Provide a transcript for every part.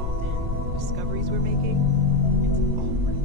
involved in, the discoveries we're making, it's all worth it.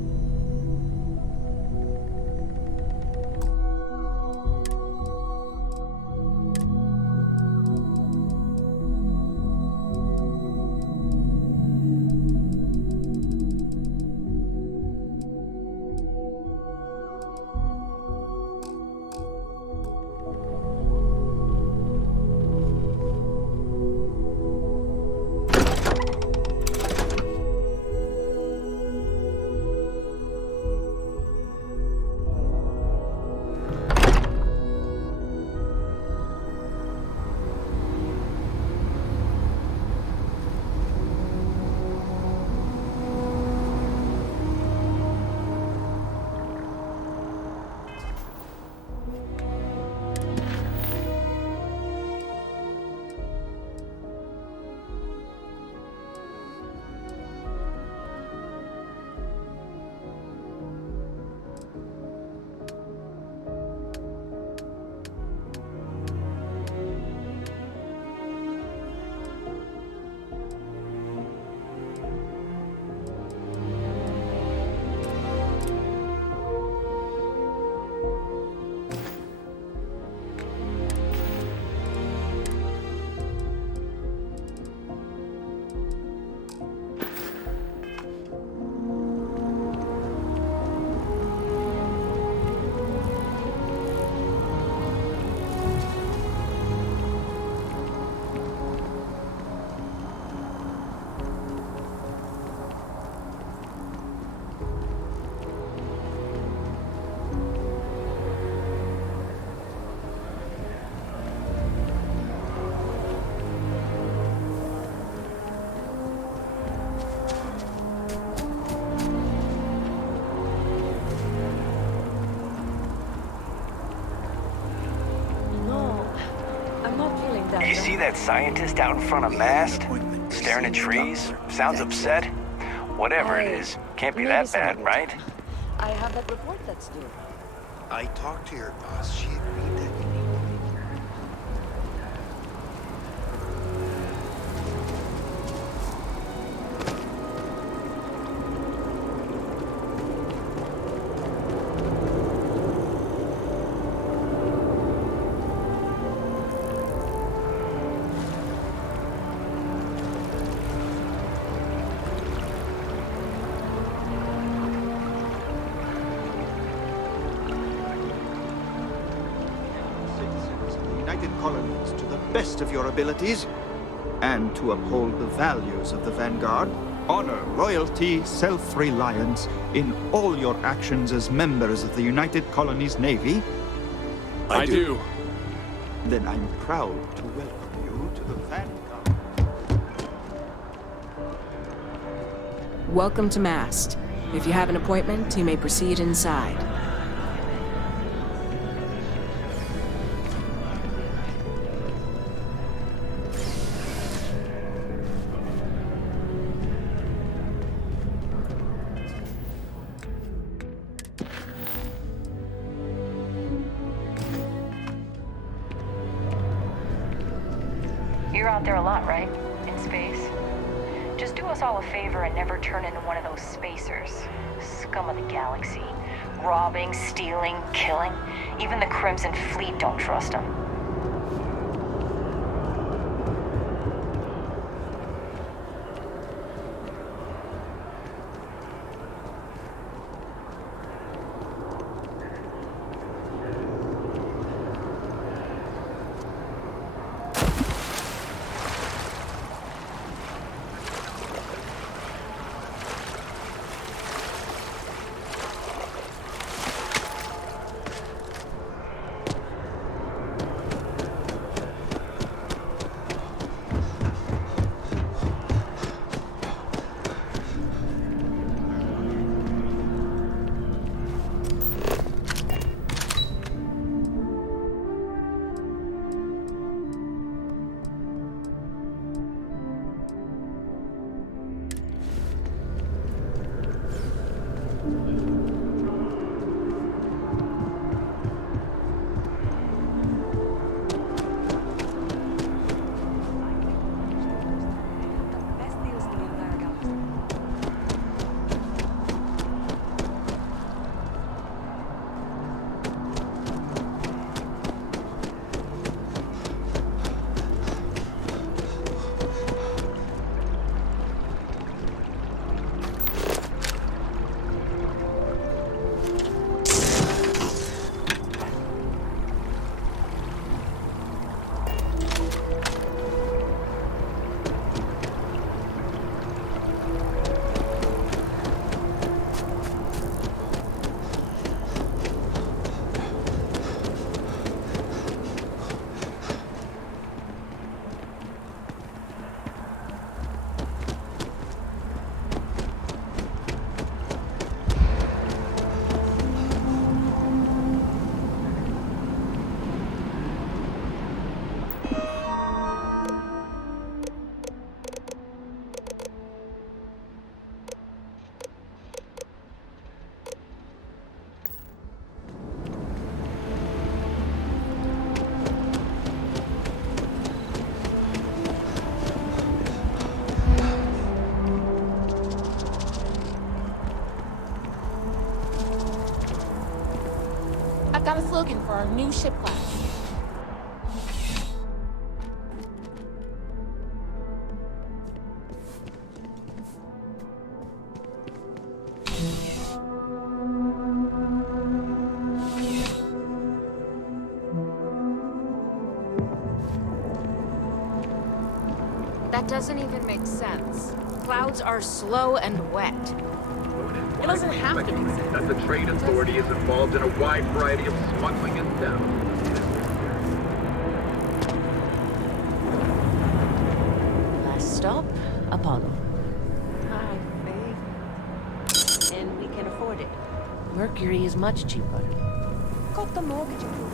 You see that scientist out in front of mast? Staring at trees? Sounds upset? Whatever it is, can't be that bad, right? I have that report that's due. I talked to your boss. She agreed that you need to be here. Colonies to the best of your abilities, and to uphold the values of the Vanguard, honor, loyalty, self-reliance in all your actions as members of the United Colonies Navy? I do. Then I'm proud to welcome you to the Vanguard. Welcome to Mast. If you have an appointment, you may proceed inside. You're out there a lot, right? In space? Just do us all a favor and never turn into one of those spacers. Scum of the galaxy. Robbing, stealing, killing. Even the Crimson Fleet don't trust them. have a slogan for our new ship class. That doesn't even make sense. Clouds are slow and wet. It doesn't have to be said. That the trade authority is involved in a wide variety of smuggling and theft. Last stop, Apollo. Hi, Faye. And we can afford it. Mercury is much cheaper. Got the mortgage approved.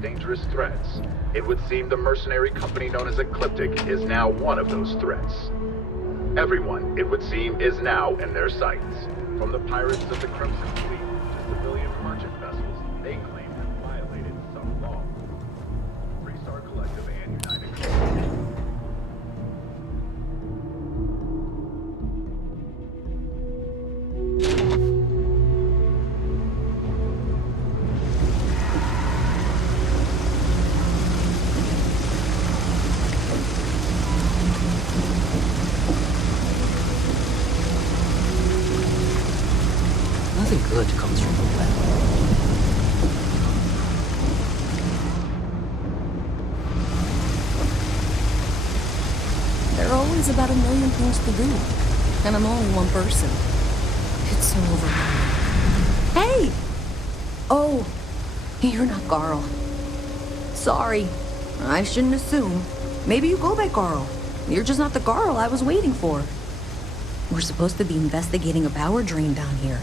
Dangerous threats. It would seem the mercenary company known as Ecliptic is now one of those threats. Everyone, it would seem, is now in their sights. From the pirates of the Crimson Fleet to civilian merchant vessels, they claim have violated some law. Freestar Collective and United. Nothing good comes from the wet. There are always about a million things to do, and I'm only one person. It's so overwhelming. Hey! Oh, you're not Carl. Sorry, I shouldn't assume. Maybe you go by Carl. You're just not the Carl I was waiting for. We're supposed to be investigating a power drain down here.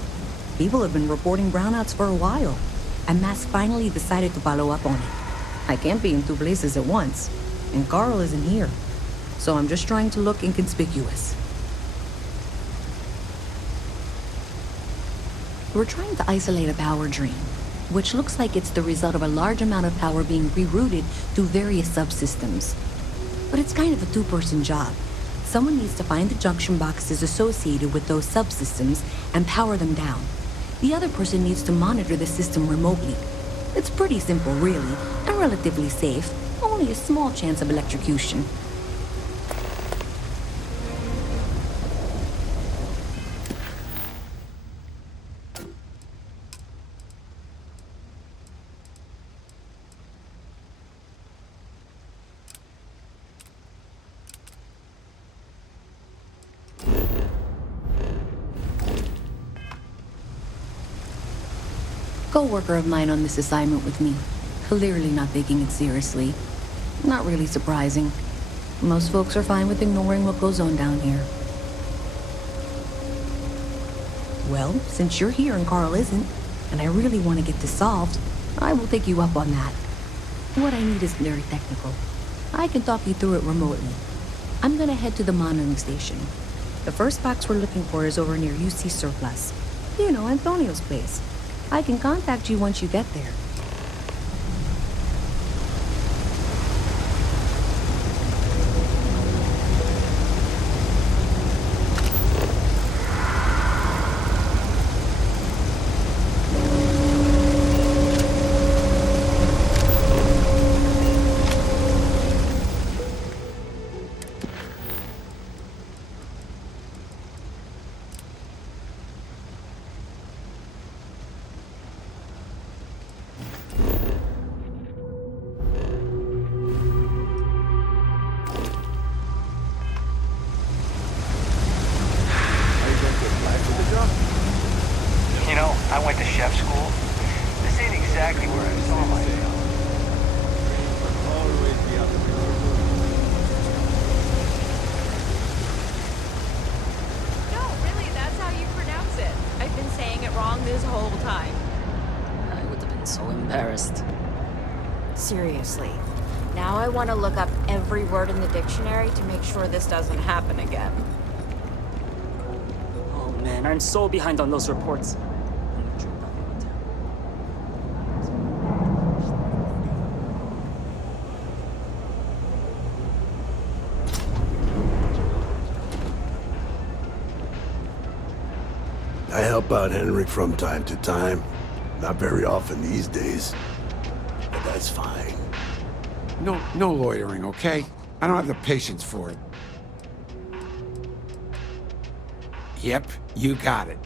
People have been reporting brownouts for a while, and Mass finally decided to follow up on it. I can't be in two places at once, and Carl isn't here, so I'm just trying to look inconspicuous. We're trying to isolate a power drain, which looks like it's the result of a large amount of power being rerouted to various subsystems. But it's kind of a two-person job. Someone needs to find the junction boxes associated with those subsystems and power them down. The other person needs to monitor the system remotely. It's pretty simple, really, and relatively safe. Only a small chance of electrocution. Co-worker of mine on this assignment with me, clearly not taking it seriously. Not really surprising. Most folks are fine with ignoring what goes on down here. Well, since you're here and Carl isn't, and I really want to get this solved, I will take you up on that. What I need isn't very technical. I can talk you through it remotely. I'm gonna head to the monitoring station. The first box we're looking for is over near UC Surplus. You know, Antonio's place. I can contact you once you get there. chef school? This ain't exactly where I saw myself. Always be up to No, really, that's how you pronounce it. I've been saying it wrong this whole time. I would have been so embarrassed. Seriously. Now I want to look up every word in the dictionary to make sure this doesn't happen again. Oh man, I'm so behind on those reports. I help out Henrik from time to time. Not very often these days. But that's fine. No loitering, okay? I don't have the patience for it. Yep, you got it.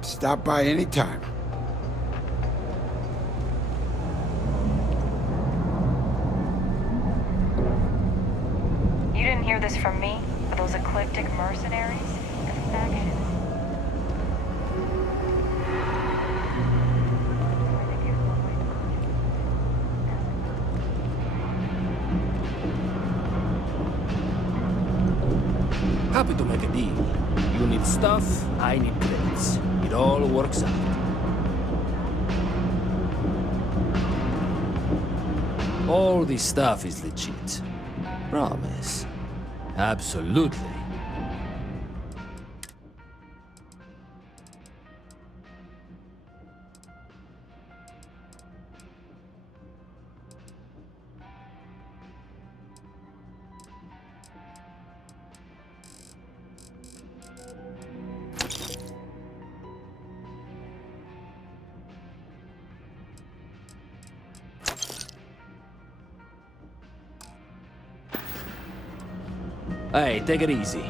Stop by anytime. You didn't hear this from me? For those ecliptic mercenaries? The faction. Happy to make a deal. You need stuff, I need credits. It all works out. All this stuff is legit. Promise. Absolutely. Hey, take it easy.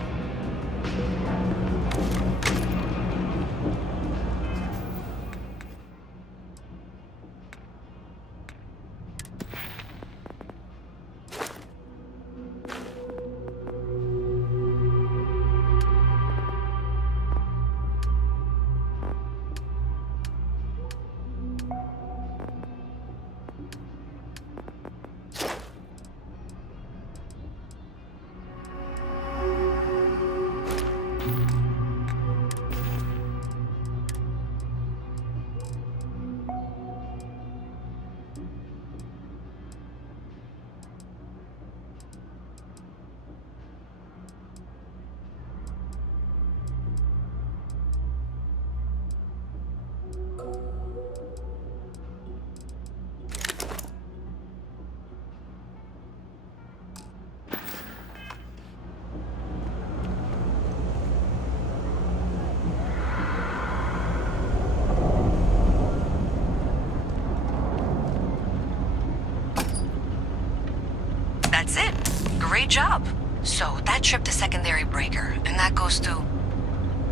That's it. Great job. So that tripped the secondary breaker, and that goes to...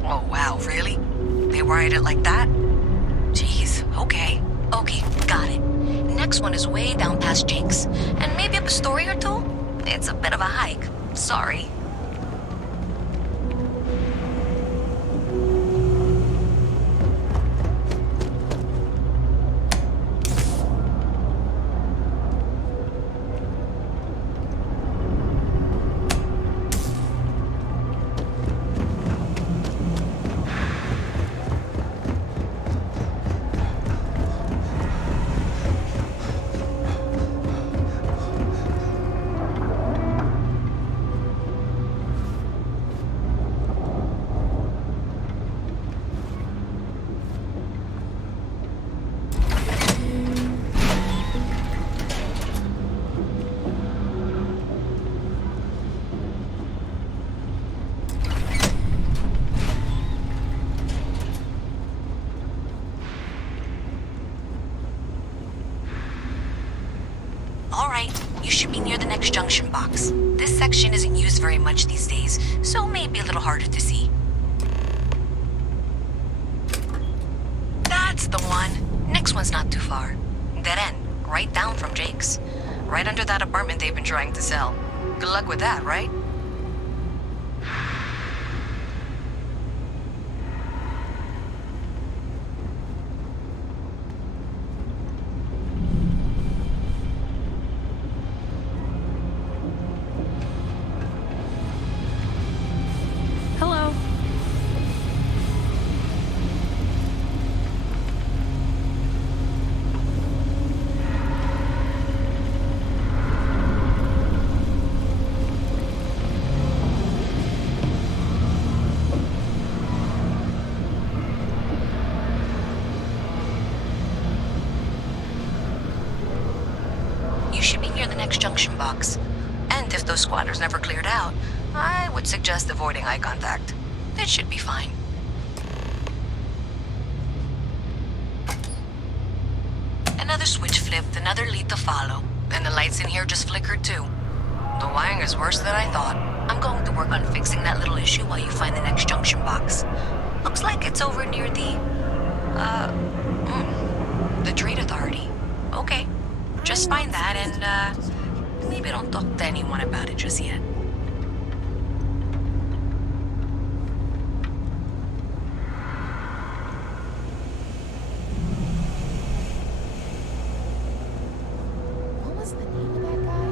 Oh, wow, really? They wired it like that? Jeez, okay. Okay, got it. Next one is way down past Jake's, and maybe up a story or two? It's a bit of a hike. Sorry. Alright, you should be near the next junction box. This section isn't used very much these days, so maybe a little harder to see. That's the one. Next one's not too far. Dead end, right down from Jake's. Right under that apartment they've been trying to sell. Good luck with that, right? Hello. You should be near the next junction box. And if those squatters never cleared out, I would suggest avoiding eye contact. That should be fine. Another switch flipped, another lead to follow. And the lights in here just flickered too. The wiring is worse than I thought. I'm going to work on fixing that little issue while you find the next junction box. Looks like it's over near the Trade Authority. Okay. Just find that and, maybe don't talk to anyone about it just yet. What was the name of that guy?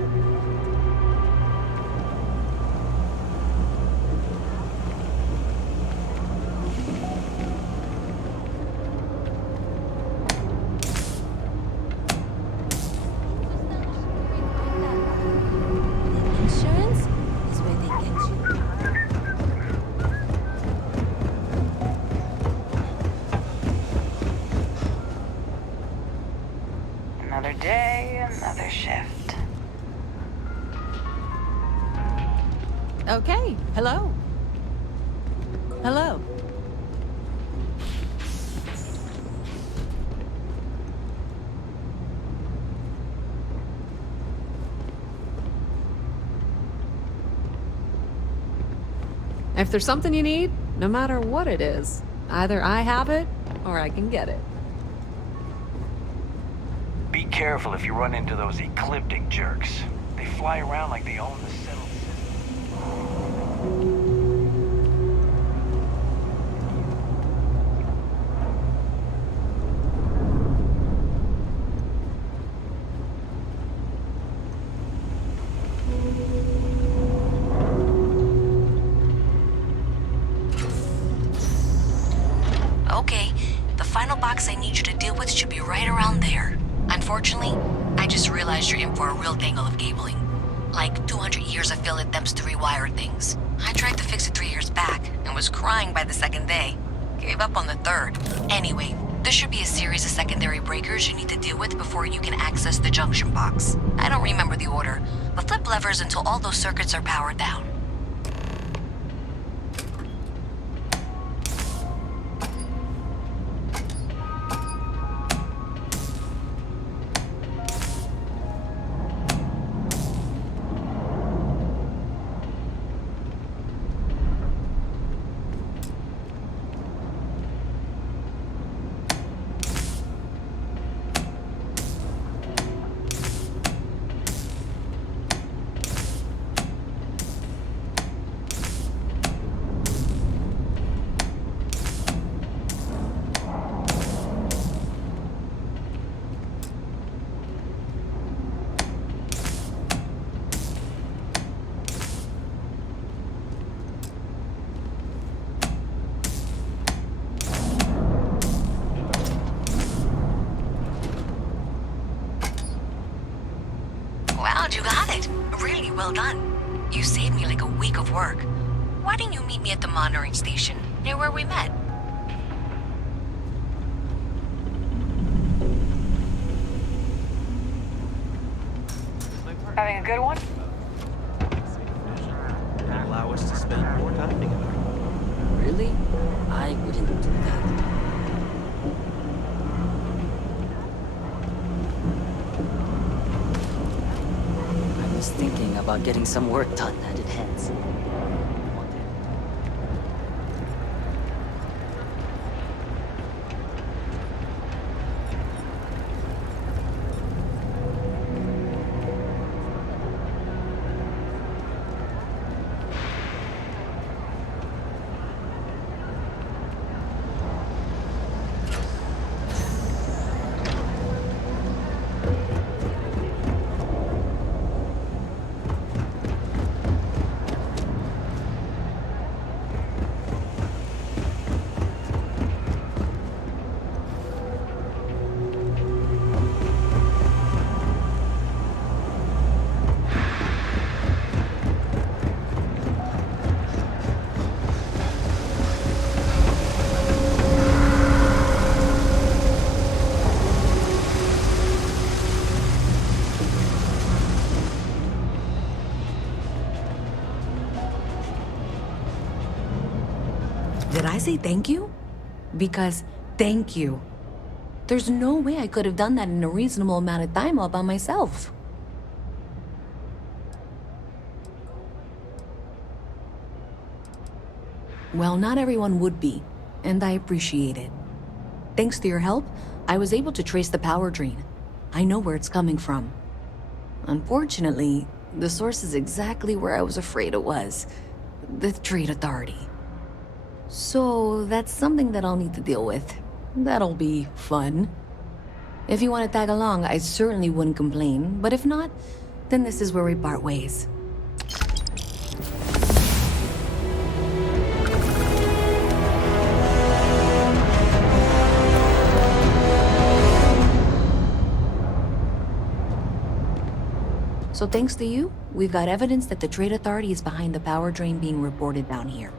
Insurance is where they get you. Another day, another shift. Okay, hello. Hello. If there's something you need, no matter what it is, either I have it or I can get it. Be careful if you run into those ecliptic jerks. They fly around like they own the settled system. Okay, the final box I need you to deal with should be right around there. Unfortunately, I just realized you're in for a real tangle of cabling. Like 200 years of fill attempts to rewire things. I tried to fix it 3 years back and was crying by the second day. Gave up on the third. Anyway, there should be a series of secondary breakers you need to deal with before you can access the junction box. I don't remember the order, but flip levers until all those circuits are powered down. Well done. You saved me like a week of work. Why didn't you meet me at the monitoring station, near where we met? Having a good one? Allow us to spend more time together. Really? I wouldn't do that. I was thinking about getting some work done at Enhance. Did I say thank you? Because thank you. There's no way I could have done that in a reasonable amount of time all by myself. Well, not everyone would be, and I appreciate it. Thanks to your help, I was able to trace the power drain. I know where it's coming from. Unfortunately, the source is exactly where I was afraid it was. The Trade Authority. So that's something that I'll need to deal with. That'll be fun. If you want to tag along, I certainly wouldn't complain, but if not, then this is where we part ways. So thanks to you, we've got evidence that the Trade Authority is behind the power drain being reported down here.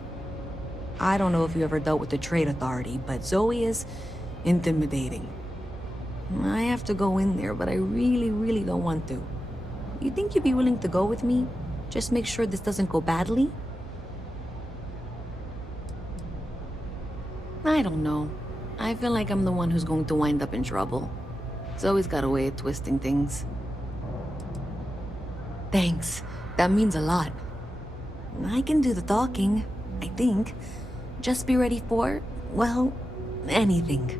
I don't know if you ever dealt with the Trade Authority, but Zoe is intimidating. I have to go in there, but I really don't want to. You think you'd be willing to go with me? Just make sure this doesn't go badly? I don't know. I feel like I'm the one who's going to wind up in trouble. Zoe's got a way of twisting things. Thanks. That means a lot. I can do the talking, I think. Just be ready for, well, anything.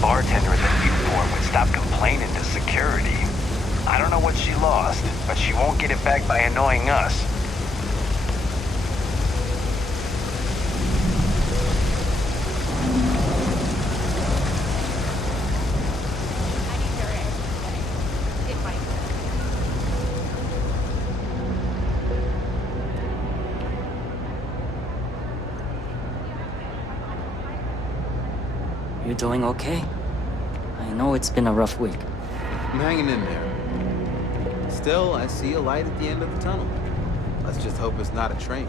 Bartender at the viewport would stop complaining to security. I don't know what she lost, but she won't get it back by annoying us. You doing okay? I know it's been a rough week. I'm hanging in there. Still, I see a light at the end of the tunnel. Let's just hope it's not a train.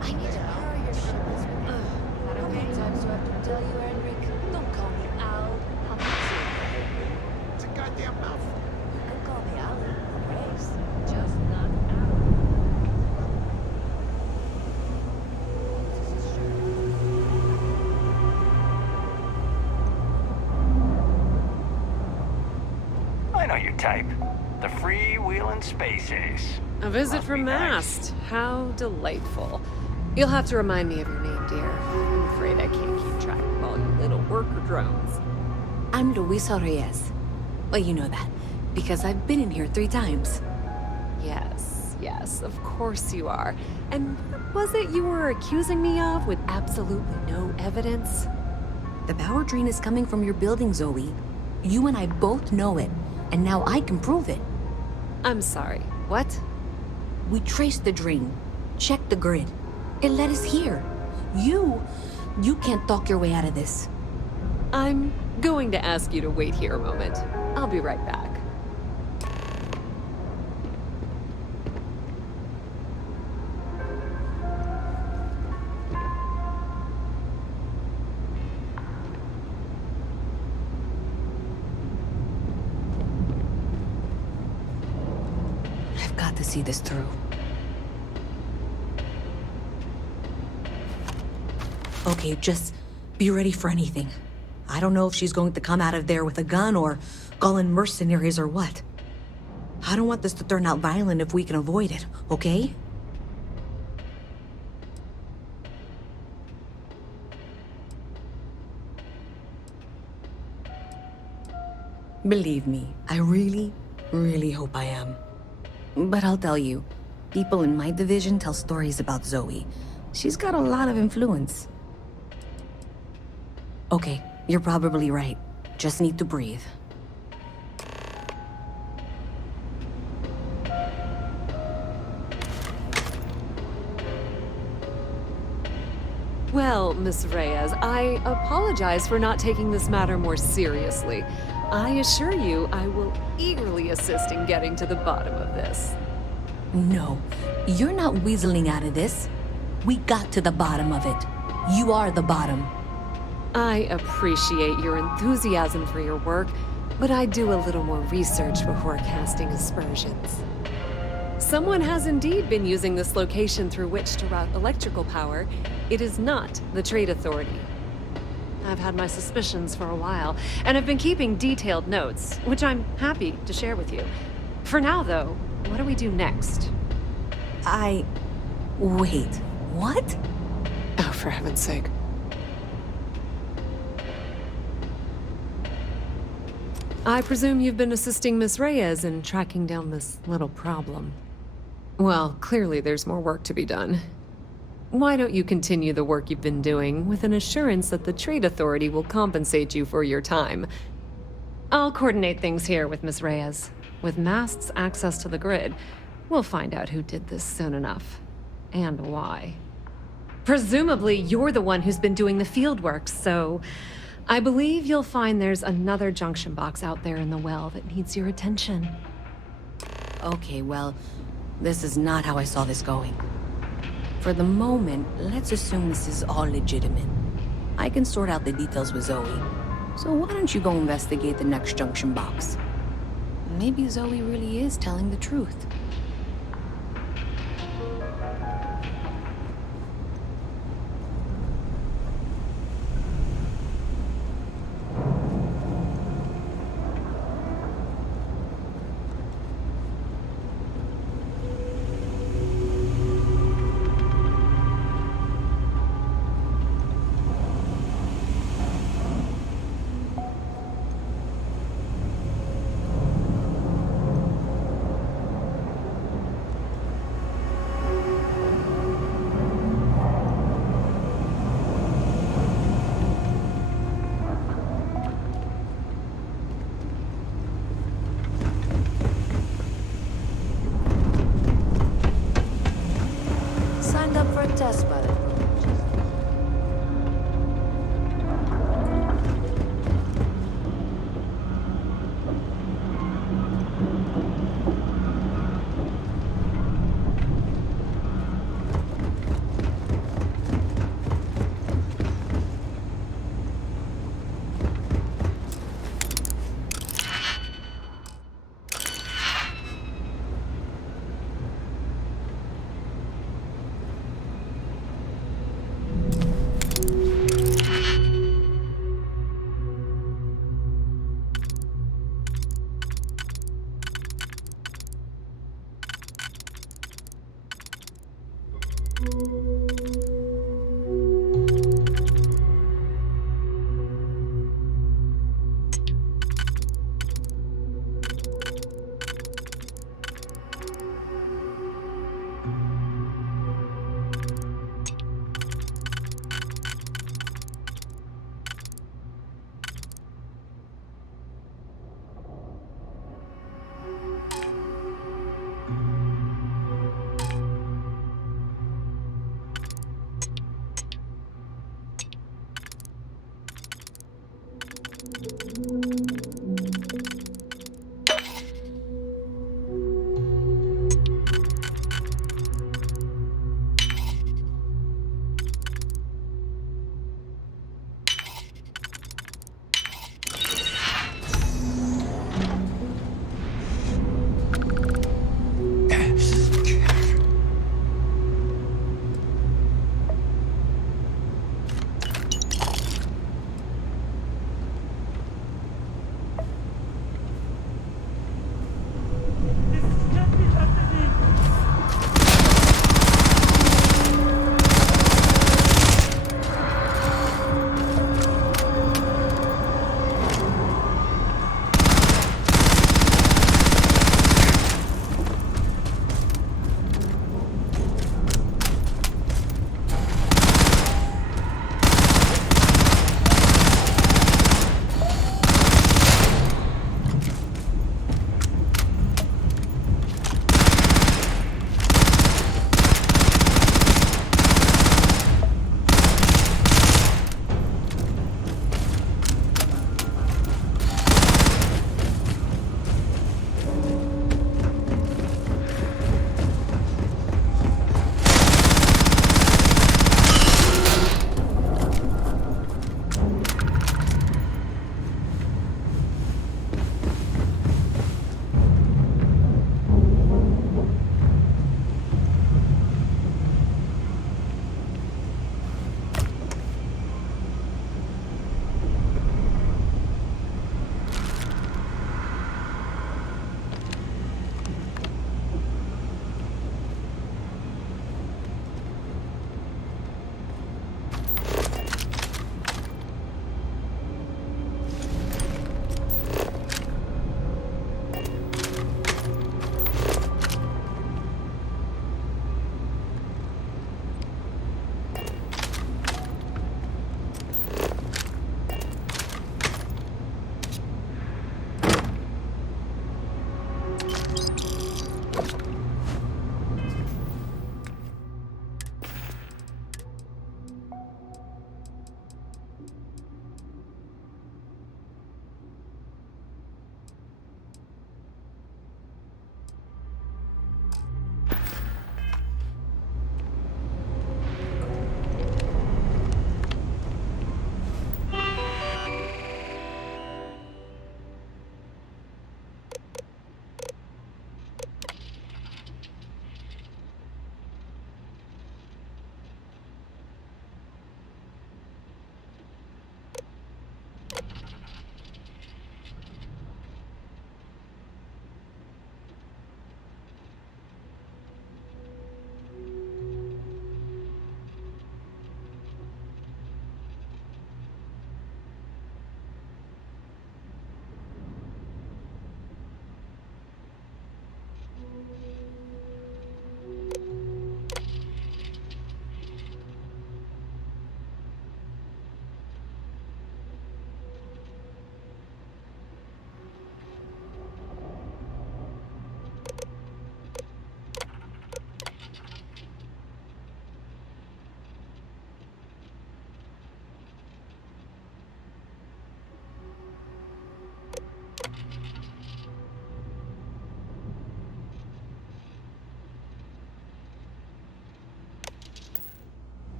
I need to borrow your ship this weekend. How many times do I have to tell you, Enric? Don't call me Al. I'll be too. It's a goddamn mouthful. You can call me Al or Grace. Joe. your type. The freewheeling space ace. A visit from Mast. How delightful. You'll have to remind me of your name, dear. I'm afraid I can't keep track of all you little worker drones. I'm Luisa Reyes. Well, you know that, because I've been in here 3 times. Yes, of course you are. And what was it you were accusing me of with absolutely no evidence? The power drain is coming from your building, Zoe. You and I both know it, and now I can prove it. I'm sorry, what? We traced the drain, checked the grid. It led us here. You can't talk your way out of this. I'm going to ask you to wait here a moment. I'll be right back. I've got to see this through. Okay, just be ready for anything. I don't know if she's going to come out of there with a gun or call in mercenaries or what. I don't want this to turn out violent if we can avoid it, okay? Believe me, I really, really hope I am. But I'll tell you, people in my division tell stories about Zoe. She's got a lot of influence. Okay, you're probably right. Just need to breathe. Well, Miss Reyes, I apologize for not taking this matter more seriously. I assure you I will eagerly assist in getting to the bottom of this. No, you're not weaseling out of this. We got to the bottom of it. You are the bottom. I appreciate your enthusiasm for your work, but I do a little more research before casting aspersions. Someone has indeed been using this location through which to route electrical power. It is not the Trade Authority. I've had my suspicions for a while, and have been keeping detailed notes, which I'm happy to share with you. For now, though, what do we do next? Wait, what? Oh, for heaven's sake. I presume you've been assisting Miss Reyes in tracking down this little problem. Well, clearly there's more work to be done. Why don't you continue the work you've been doing with an assurance that the Trade Authority will compensate you for your time? I'll coordinate things here with Miss Reyes. With Mast's access to the grid, we'll find out who did this soon enough. And why. Presumably, you're the one who's been doing the field work, so I believe you'll find there's another junction box out there in the well that needs your attention. Okay, well, this is not how I saw this going. For the moment, let's assume this is all legitimate. I can sort out the details with Zoe. So why don't you go investigate the next junction box? Maybe Zoe really is telling the truth. Up for a test by the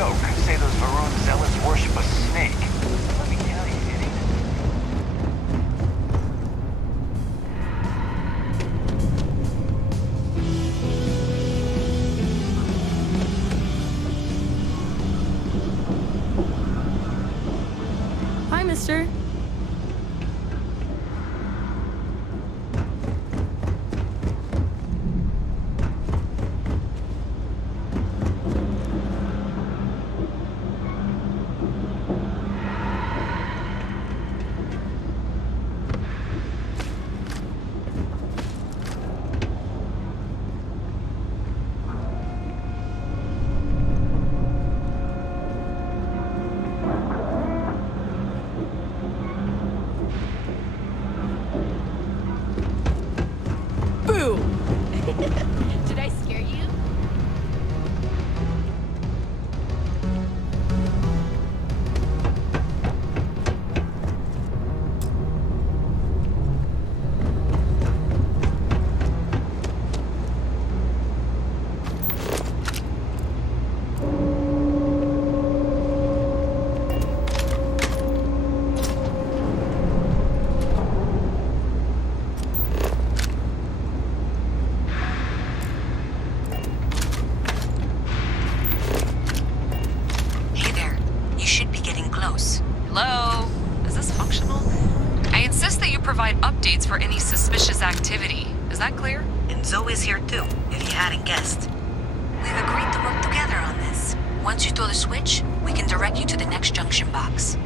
joke. Say those Varun zealots worship a snake. Let me tell you, idiot. Hi, mister. Did I scare you? updates for any suspicious activity. Is that clear? And Zoe's here too, if you hadn't guessed. We've agreed to work together on this. Once you throw the switch, we can direct you to the next junction box.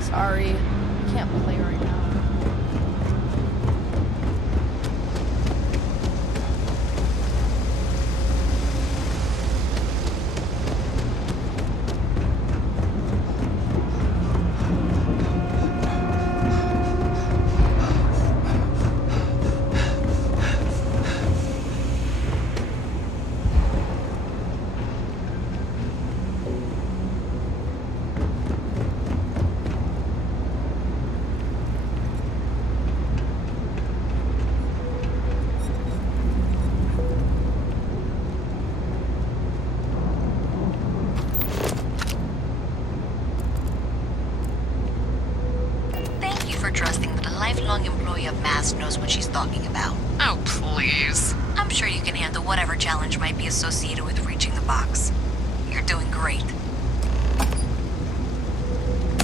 Sorry, I can't play right now. Knows what she's talking about. Oh, please. I'm sure you can handle whatever challenge might be associated with reaching the box. You're doing great.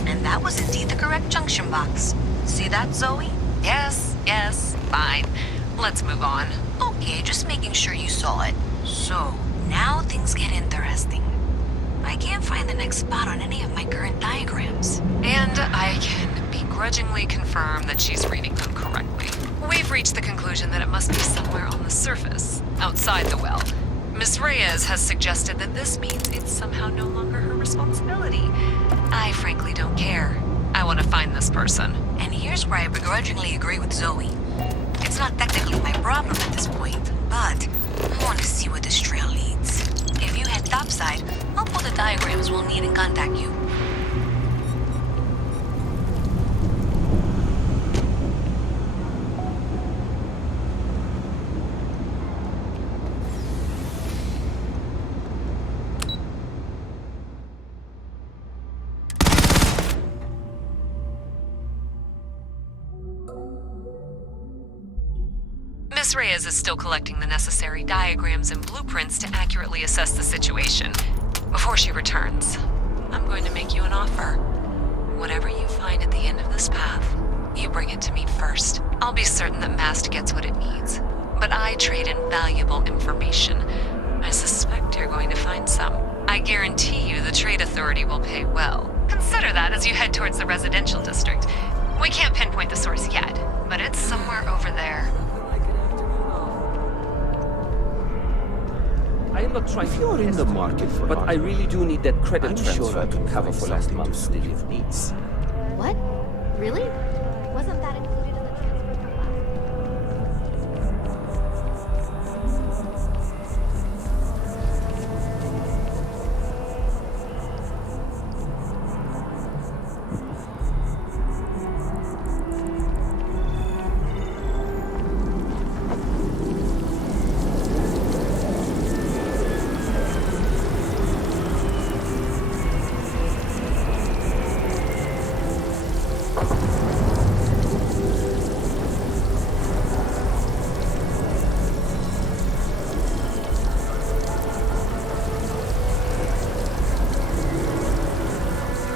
And that was indeed the correct junction box. See that, Zoe? Yes, fine. Let's move on. Okay, just making sure you saw it. So, now things get interesting. I can't find the next spot on any of my current diagrams. And I can begrudgingly confirm that she's reading them correctly. We've reached the conclusion that it must be somewhere on the surface, outside the well. Miss Reyes has suggested that this means it's somehow no longer her responsibility. I frankly don't care. I want to find this person. And here's where I begrudgingly agree with Zoe. It's not technically my problem at this point, but I want to see where this trail leads. If you head topside, I'll pull the diagrams we'll need and contact you. Miss Reyes is still collecting the necessary diagrams and blueprints to accurately assess the situation. Before she returns, I'm going to make you an offer. Whatever you find at the end of this path, you bring it to me first. I'll be certain that Mast gets what it needs, but I trade in valuable information. I suspect you're going to find some. I guarantee you the Trade Authority will pay well. Consider that as you head towards the residential district. We can't pinpoint the source yet, but it's somewhere over there. I am not trying to you're in the market for but I really do need that credit transfer to cover for last month's delivery needs. What? Really? Wasn't that